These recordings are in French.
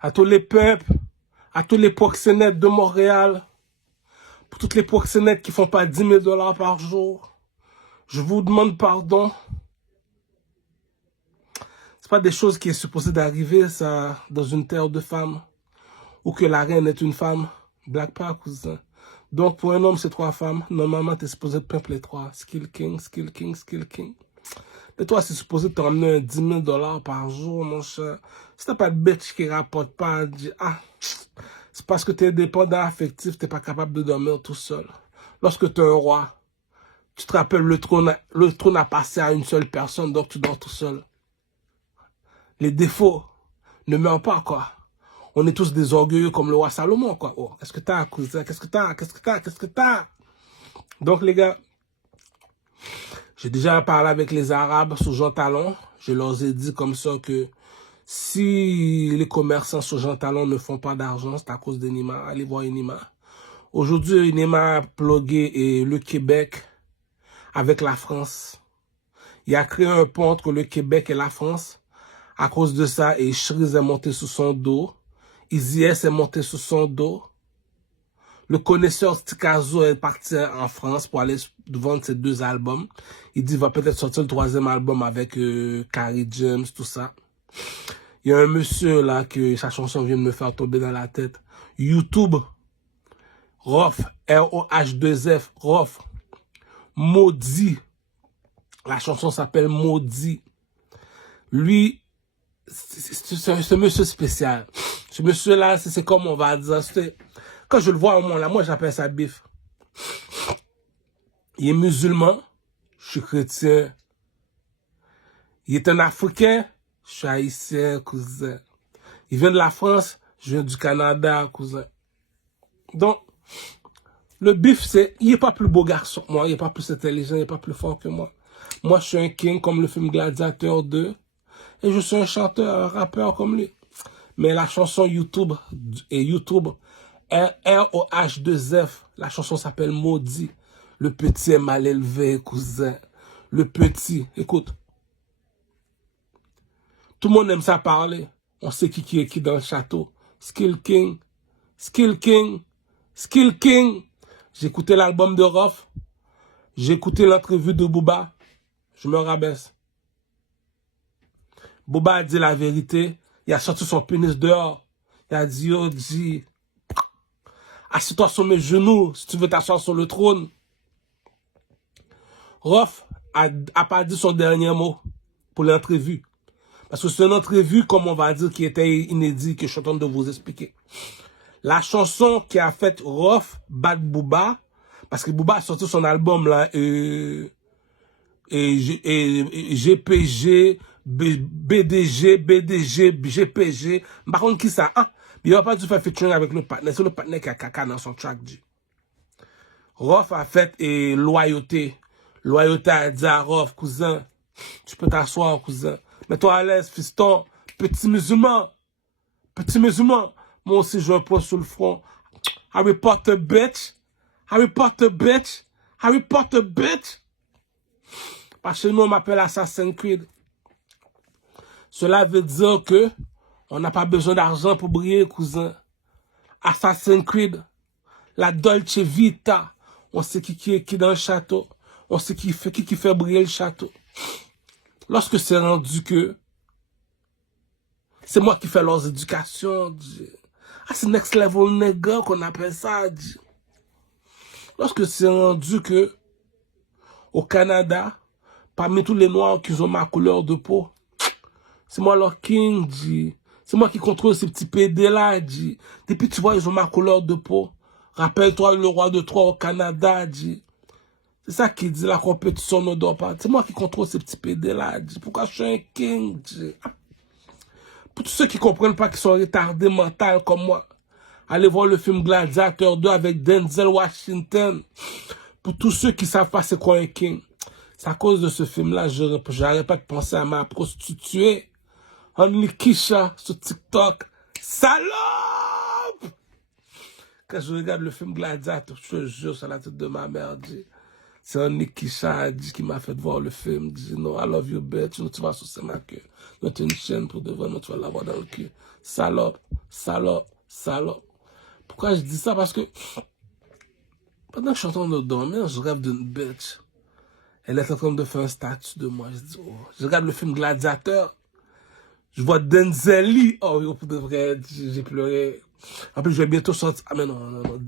à tous les peuples, à tous les proxénètes de Montréal, pour toutes les proxénètes qui font pas 10 000 $ par jour, je vous demande pardon. C'est pas des choses qui est supposées d'arriver, ça, dans une terre de femmes, ou que la reine est une femme. Black Power, cousin. Donc, pour un homme, c'est 3 femmes. Normalement, t'es supposé te pimper les 3. Skill King, Skill King, Skill King. Et toi, c'est supposé te ramener un 10 000 $ par jour, mon cher. Si t'as pas de bitch qui rapporte pas, dis, c'est parce que t'es dépendant affectif, t'es pas capable de dormir tout seul. Lorsque t'es un roi, tu te rappelles, le trône a passé à une seule personne, donc tu dors tout seul. Les défauts ne meurent pas, quoi. On est tous des orgueilleux comme le roi Salomon, quoi. Oh, qu'est-ce que t'as, cousin? Qu'est-ce que t'as? Qu'est-ce que t'as? Qu'est-ce que t'as? Donc, les gars, j'ai déjà parlé avec les Arabes sous Jean Talon. Je leur ai dit comme ça que si les commerçants sous Jean Talon ne font pas d'argent, c'est à cause d'Enima. Allez voir Enima. Aujourd'hui, Enima a plugué le Québec avec la France. Il a créé un pont entre le Québec et la France. À cause de ça, et Chriz est monté sous son dos. Izies est monté sous son dos. Le connaisseur Stikazo est parti en France pour aller vendre ses 2 albums. Il dit qu'il va peut-être sortir le 3e album avec Carrie James, tout ça. Il y a un monsieur là que sa chanson vient de me faire tomber dans la tête. YouTube, Rof, R-O-H-2-F, Rof, Maudit. La chanson s'appelle Maudit. Lui, c'est un monsieur spécial. Ce monsieur-là, c'est comme on va dire. Quand je le vois au monde là, moi j'appelle ça bif. Il est musulman, je suis chrétien. Il est un Africain, je suis haïtien, cousin. Il vient de la France, je viens du Canada, cousin. Donc, le bif, il n'est pas plus beau garçon que moi, il n'est pas plus intelligent, il n'est pas plus fort que moi. Moi, je suis un king comme le film Gladiateur 2. Et je suis un chanteur, un rappeur comme lui. Mais la chanson YouTube, R-O-H-2-F, la chanson s'appelle Maudit. Le petit est mal élevé, cousin. Le petit, écoute. Tout le monde aime ça parler. On sait qui est qui dans le château. Skill King, Skill King, Skill King. J'ai écouté l'album de Rof. J'ai écouté l'entrevue de Booba. Je me rabaisse. Booba a dit la vérité. Il a sorti son pénis dehors. Il a dit, oh, dis, assis-toi sur mes genoux si tu veux t'asseoir sur le trône. Rof a pas dit son dernier mot pour l'entrevue. Parce que c'est une entrevue, comme on va dire, qui était inédit, que je suis en train de vous expliquer. La chanson qui a fait Rof Bad Booba, parce que Booba a sorti son album là, GPG, BDG, GPG, par contre qui ça, hein? Il n'a pas dû faire featuring avec le partenaire, c'est le partenaire qui a caca dans son track. Rof a fait Loyauté. Loyauté a dit à Rof, cousin, tu peux t'asseoir, cousin. Mets-toi à l'aise, fiston. Petit musulman. Petit musulman. Moi aussi, j'ai un point sur le front. Harry Potter, bitch. Harry Potter, bitch. Harry Potter, bitch. Parce que nous, on m'appelle Assassin's Creed. Cela veut dire que on n'a pas besoin d'argent pour briller, cousin. Assassin's Creed. La Dolce Vita. On sait qui est qui dans le château. On sait qui fait briller le château. Lorsque c'est rendu que c'est moi qui fais leurs éducations, c'est next level nigga qu'on appelle ça. Lorsque c'est rendu que au Canada, parmi tous les noirs qui ont ma couleur de peau, c'est moi leur king, c'est moi qui contrôle ces petits PD là, Depuis tu vois, ils ont ma couleur de peau. Rappelle-toi le roi de Troie au Canada, C'est ça qui dit la compétition ne dort pas. C'est moi qui contrôle ces petits PD là, Pourquoi je suis un king, Pour tous ceux qui comprennent pas qu'ils sont retardés mentaux comme moi, allez voir le film Gladiateur 2 avec Denzel Washington. Pour tous ceux qui savent pas c'est quoi un king. C'est à cause de ce film-là, j'arrête pas de penser à ma prostituée. Only Kisha sur TikTok. Salope! Quand je regarde le film Gladiateur, je te jure, sur la tête de ma mère, C'est un Nikisha qui m'a fait voir le film. Dit non, I love you, bitch. Tu vas saucer ma queue. Non, t'es une chaîne pour de vrai, non, tu vas l'avoir dans le cul. Salope, salope, salope. Pourquoi je dis ça? Parce que pendant que je suis en train de dormir, je rêve d'une bitch. Elle est en train de faire un statut de moi. Je dis, oh. Je regarde le film Gladiateur. Je vois Denzel Lee. Oh, pour de vrai, j'ai pleuré. En plus, je vais bientôt sortir. Ah, mais non, non, non.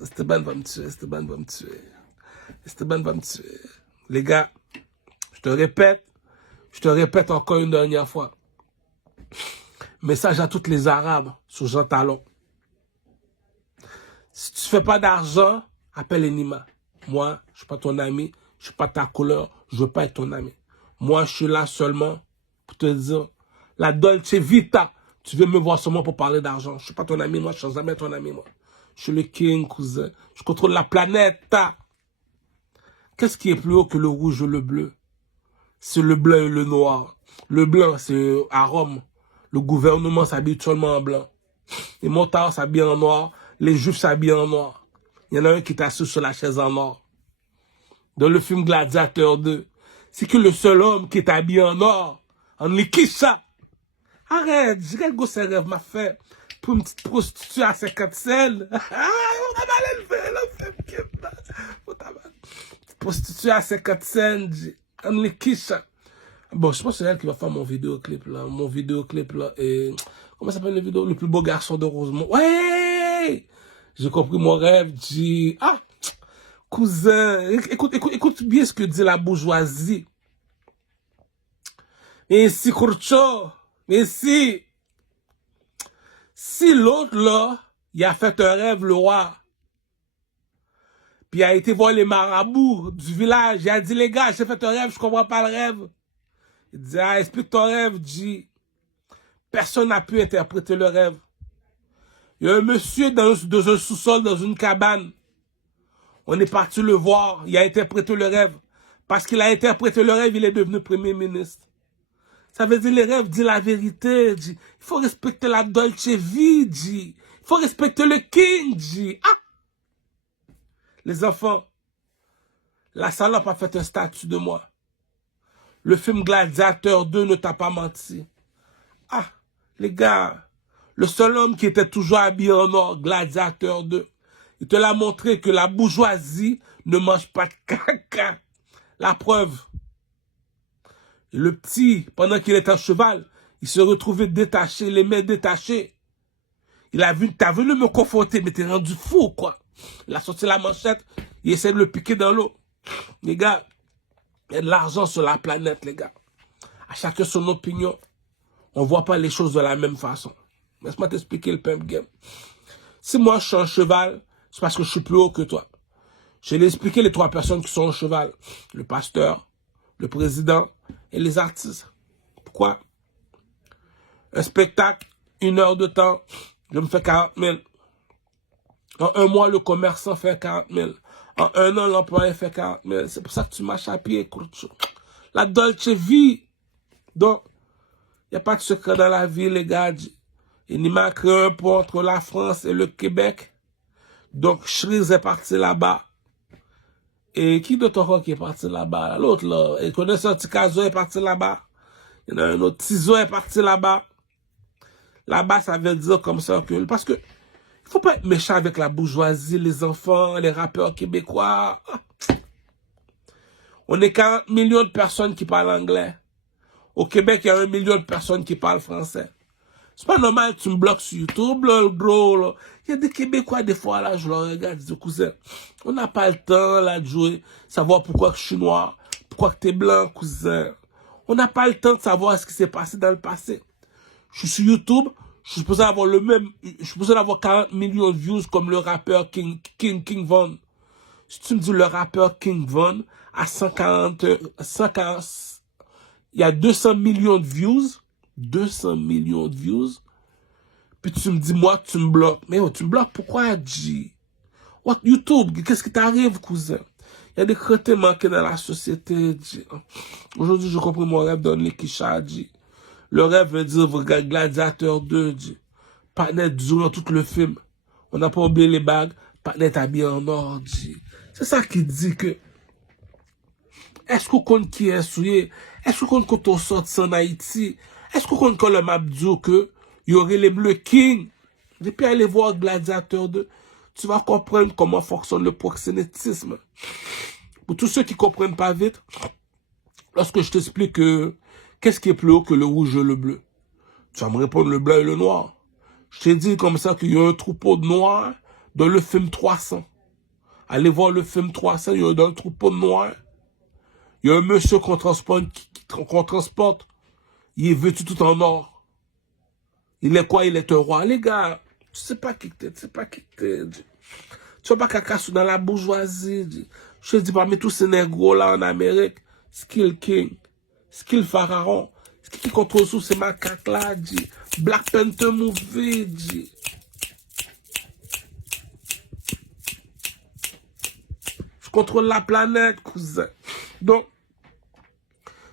Esteban va me tuer. Esteban va me tuer. Esteban va me tuer. Les gars, je te répète encore une dernière fois. Message à tous les Arabes sur Jean Talon. Si tu fais pas d'argent, appelle Enima. Moi, je suis pas ton ami, je suis pas ta couleur, je veux pas être ton ami. Moi, je suis là seulement pour te dire, la Dolce Vita, tu veux me voir seulement pour parler d'argent. Je suis pas ton ami, moi, je suis jamais ton ami, moi. Je suis le king, cousin. Je contrôle la planète. Qu'est-ce qui est plus haut que le rouge et le bleu? C'est le blanc et le noir. Le blanc, c'est à Rome. Le gouvernement s'habille seulement en blanc. Les motards s'habillent en noir. Les juifs s'habillent en noir. Il y en a un qui est assis sur la chaise en or. Dans le film Gladiateur 2, c'est que le seul homme qui est habillé en or, en Nikisha. Arrête, j'ai quel ce rêve m'a fait pour une petite prostituée à 50 cents. On a mal élevé, le film. Prostituée à 50 cents, en Nikisha. Bon, je pense que c'est elle qui va faire mon vidéoclip là. Mon vidéoclip là. Et comment s'appelle le vidéo? Le plus beau garçon de Rosemont. Ouais! J'ai compris mon rêve. Ah! Cousin, écoute bien ce que dit la bourgeoisie. Mais si, Kurcho, mais si l'autre là, il a fait un rêve, le roi, puis il a été voir les marabouts du village, il a dit, les gars, j'ai fait un rêve, je comprends pas le rêve. Il dit, ah, explique ton rêve, dit. Personne n'a pu interpréter le rêve. Il y a un monsieur dans un sous-sol, dans une cabane. On est parti le voir, il a interprété le rêve. Parce qu'il a interprété le rêve, il est devenu premier ministre. Ça veut dire les rêves disent la vérité, dit. Il faut respecter la Dolce Vie, dit. Il faut respecter le king, dit. Ah! Les enfants, la salope a fait un statut de moi. Le film Gladiateur 2 ne t'a pas menti. Ah, les gars, le seul homme qui était toujours habillé en or, Gladiateur 2, il te l'a montré que la bourgeoisie ne mange pas de caca. La preuve. Et le petit, pendant qu'il était en cheval, il se retrouvait détaché, les mains détachées. Il a vu, t'as venu me confronter, mais t'es rendu fou, quoi. Il a sorti la manchette, il essaie de le piquer dans l'eau. Les gars, il y a de l'argent sur la planète, les gars. À chacun son opinion. On voit pas les choses de la même façon. Laisse-moi t'expliquer le pimp game. Si moi je suis un cheval, c'est parce que je suis plus haut que toi. Je vais expliquer les 3 personnes qui sont au cheval. Le pasteur, le président et les artistes. Pourquoi? Un spectacle, 1 heure de temps, je me fais 40 000. En 1 mois, le commerçant fait 40 000. En 1 an, l'employé fait 40 000. C'est pour ça que tu marches à pied, Kurcho. La Dolce Vie. Donc, il n'y a pas de secret dans la vie, les gars. Il m'a créé un pont entre la France et le Québec. Donc, Shreeze est parti là-bas. Et qui d'autre encore qui est parti là-bas? L'autre, là. Et connaissant Tikazo est parti là-bas. Il y en a un autre. Tizo est parti là-bas. Là-bas, ça veut dire comme ça que... Parce que, il faut pas être méchant avec la bourgeoisie, les enfants, les rappeurs québécois. On est 40 millions de personnes qui parlent anglais. Au Québec, il y a 1 million de personnes qui parlent français. C'est pas normal que tu me bloques sur YouTube, là, gros, là. Il y a des Québécois, des fois, là, je leur regarde, je dis, cousin, on n'a pas le temps, là, de jouer, savoir pourquoi je suis noir, pourquoi que t'es blanc, cousin. On n'a pas le temps de savoir ce qui s'est passé dans le passé. Je suis sur YouTube, je suis supposé avoir je suis supposé avoir 40 millions de views comme le rappeur King Von. Si tu me dis le rappeur King Von à 140, il y a 200 millions de views, 200 millions de views, puis tu me dis, moi, tu me bloques. Mais oh, tu me bloques, pourquoi, G? What, YouTube, qu'est-ce qui t'arrive, cousin? Il y a des crétins manqués dans la société, G. Aujourd'hui, je comprends mon rêve dans Nikisha, G. Le rêve veut dire, regarde, Gladiateur 2, G. Partner durant tout le film. On n'a pas oublié les bagues, partner habillé en or, G. C'est ça qui dit que Est-ce qu'on compte qui est souillé? Est-ce qu'on compte quand on sort en Haïti? Est-ce qu'on compte quand le map dit que il y aurait les Bleus King? Depuis aller voir Gladiateur 2, tu vas comprendre comment fonctionne le proxénétisme. Pour tous ceux qui comprennent pas vite, lorsque je t'explique qu'est-ce qui est plus haut que le rouge et le bleu, tu vas me répondre le blanc et le noir. Je t'ai dit comme ça qu'il y a un troupeau de noirs dans le film 300. Allez voir le film 300, il y a dans le troupeau de noirs. Il y a un monsieur qu'on transporte. Il est vêtu tout en or. Il est quoi? Il est un roi. Les gars, tu sais pas qui t'es, tu sais pas qui t'es. Tu vas pas cacassou dans la bourgeoisie. Je te dis parmi tous ces négros là en Amérique, Skill King, Skill Pharaon, qui contrôle sous ces macaques là, dit. Black Panther Movie, dit. Je contrôle la planète, cousin. Donc,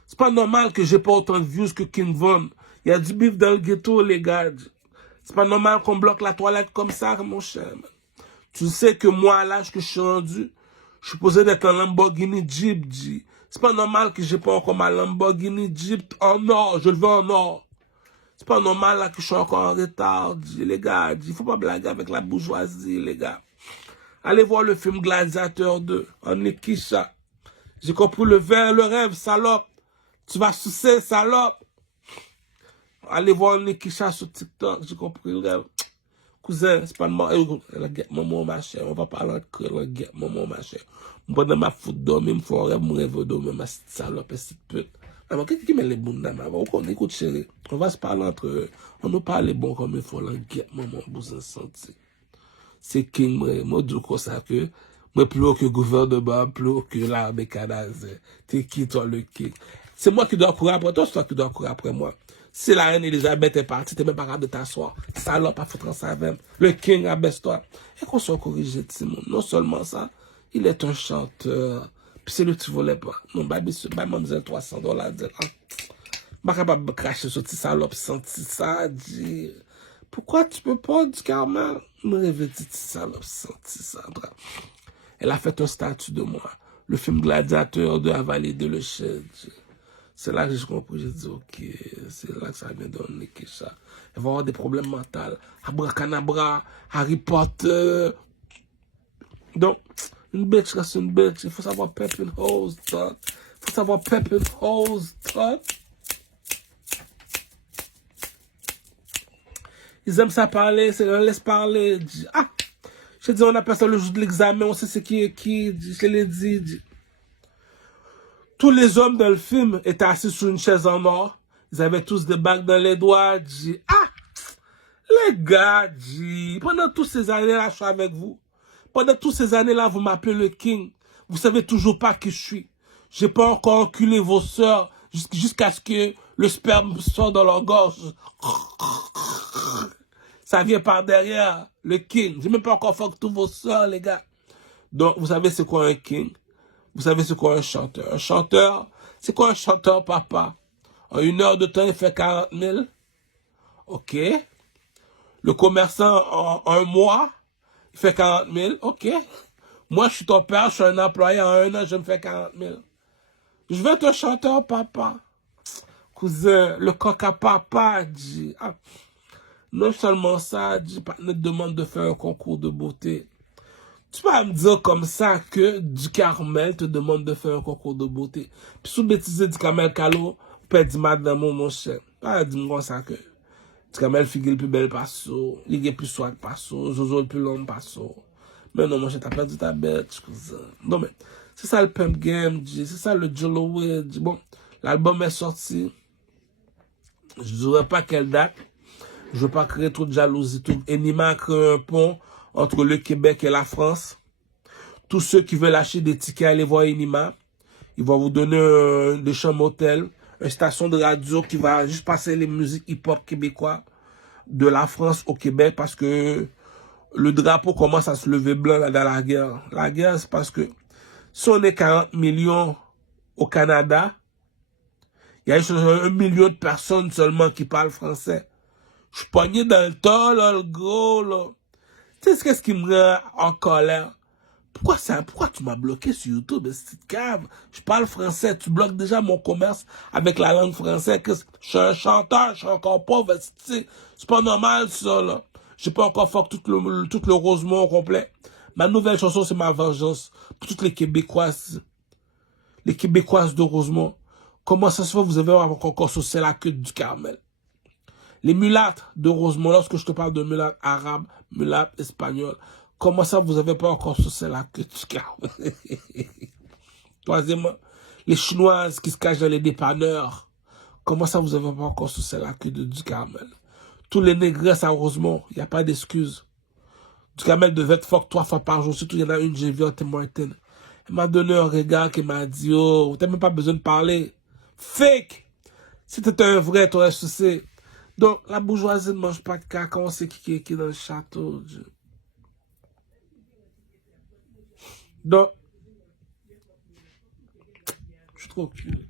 c'est pas normal que j'ai pas autant de views que King Von. Il y a du bif dans le ghetto, les gars. C'est pas normal qu'on bloque la toilette comme ça, mon cher. Tu sais que moi, à l'âge que je suis rendu, je suis posé d'être un Lamborghini Jeep, dit. C'est pas normal que j'ai pas encore ma Lamborghini Jeep en or. Je le veux en or. C'est pas normal là que je suis encore en retard, dit. Les gars, il faut pas blaguer avec la bourgeoisie, les gars. Allez voir le film Gladiateur 2, en Nikisha. J'ai compris le rêve, salope. Tu vas sucer, salope. Allez voir Nikisha sur TikTok, j'ai compris le rêve. Cousin, c'est pas de moi. La guette maman, ma chère. On va parler entre la guette maman, ma chère. Moi, dans ma foute dormir, me faut rêve, mon rêve dormir, ma petite salope, petite pute. Alors, qui met les boules dans ma voix? On écoute, chérie. On va se parler entre eux. On nous parle bon comme il faut, la guette maman, vous en sentez. C'est King, moi, du coup, ça que, moi, plus haut que le gouvernement, plus haut que l'armée canadienne. T'es qui, toi, le King? C'est moi qui dois courir après toi, c'est toi qui dois courir après moi. Si la reine Elisabeth est partie, t'es même pas capable de t'asseoir. Salope, à foutre en sa veine. Le King, abaisse-toi. Et qu'on soit corrigé de Simon. Non seulement ça, il est un chanteur. Puis c'est le tu voulais pas. Non, mademoiselle $300, dit, ah, pas capable de cracher sur petit salope, senti ça, dit. Pourquoi tu peux pas, du Carmel? Me réveiller, petit salope, senti ça. Elle a fait un statut de moi. Le film Gladiateur de Avaler de le chef. C'est là que j'ai compris, j'ai dit, ok, c'est là que ça vient donner que ça. Elle va avoir des problèmes mentaux. Abracadabra, Harry Potter. Donc, une bitch reste une bitch. Il faut savoir pep une hose, talk. Il faut savoir pep une hose, talk. Ils aiment ça parler, c'est on laisse parler. Ah, je dis, on appelle ça le jour de l'examen, on sait ce qui est qui, je l'ai dit. Tous les hommes dans le film étaient assis sur une chaise en or. Ils avaient tous des bagues dans les doigts. Ah, les gars, pendant toutes ces années-là, je suis avec vous. Pendant toutes ces années-là, vous m'appelez le King. Vous savez toujours pas qui je suis. J'ai pas encore enculé vos sœurs jusqu'à ce que le sperme sorte dans leur gorge. Ça vient par derrière, le King. J'ai même pas encore fait tous vos sœurs, les gars. Donc, vous savez c'est quoi un King? Vous savez c'est quoi un chanteur? Un chanteur, c'est quoi un chanteur, papa? En 1 heure de temps, il fait 40 000. OK. Le commerçant, en 1 mois, il fait 40 000. OK. Moi, je suis ton père, je suis un employé. En 1 an, je me fais 40 000. Je veux être un chanteur, papa. Cousin, le coq à papa, dit. Ah. Non seulement ça, dit, ne demande de faire un concours de beauté. Tu peux me dire comme ça que du Carmel te demande de faire un concours de beauté. Puis sous bêtise du Carmel Calo, vous pouvez dire madame mon cher. Pas dire comme ça que du Carmel figure le plus belle passo, il est plus soin passo, Jojo le plus long passo. Mais non mon cher, t'as perdu ta bête, cousin. Non mais, c'est ça le pump game, c'est ça le Joloway. Bon, l'album est sorti. Je ne dirais pas quelle date. Je veux pas créer trop de jalousie. Enima a créé un pont entre le Québec et la France. Tous ceux qui veulent acheter des tickets, allez voir Enima. Il va vous donner des chambres hôtels, une station de radio qui va juste passer les musiques hip-hop québécois de la France au Québec parce que le drapeau commence à se lever blanc là, dans la guerre. La guerre, c'est parce que si on est 40 millions au Canada, il y a juste 1 million de personnes seulement qui parlent français. Je suis pogné dans le temps, là, le gros, là. Tu sais, qu'est-ce qui me rend en colère? Pourquoi tu m'as bloqué sur YouTube, cette cave? Je parle français, tu bloques déjà mon commerce avec la langue française. Je suis un chanteur, je suis encore pauvre, c'est pas normal ça, là. J'ai pas encore fait tout le Rosemont au complet. Ma nouvelle chanson, c'est ma vengeance pour toutes les Québécoises de Rosemont. Comment ça se fait, vous avez encore saucé la queue du Carmel? Les mulâtres de Rosemont, lorsque je te parle de mulâtres arabes, mulâtres espagnols, comment ça, vous n'avez pas encore saucé la queue du Carmel? Troisièmement, les Chinoises qui se cachent dans les dépanneurs, comment ça, vous n'avez pas encore saucé la queue du Carmel? Tous les négresses à Rosemont, il n'y a pas d'excuse. Du Carmel devait être fuck 3 fois par jour, surtout il y en a une, j'ai vu en Tim Martin. Elle m'a donné un regard qui m'a dit, oh, t'as même pas besoin de parler. Fake! Si t'étais un vrai, t'aurais saucé. Donc, la bourgeoisie ne mange pas de caca, on sait qui est dans le château. Donc, je suis trop cul.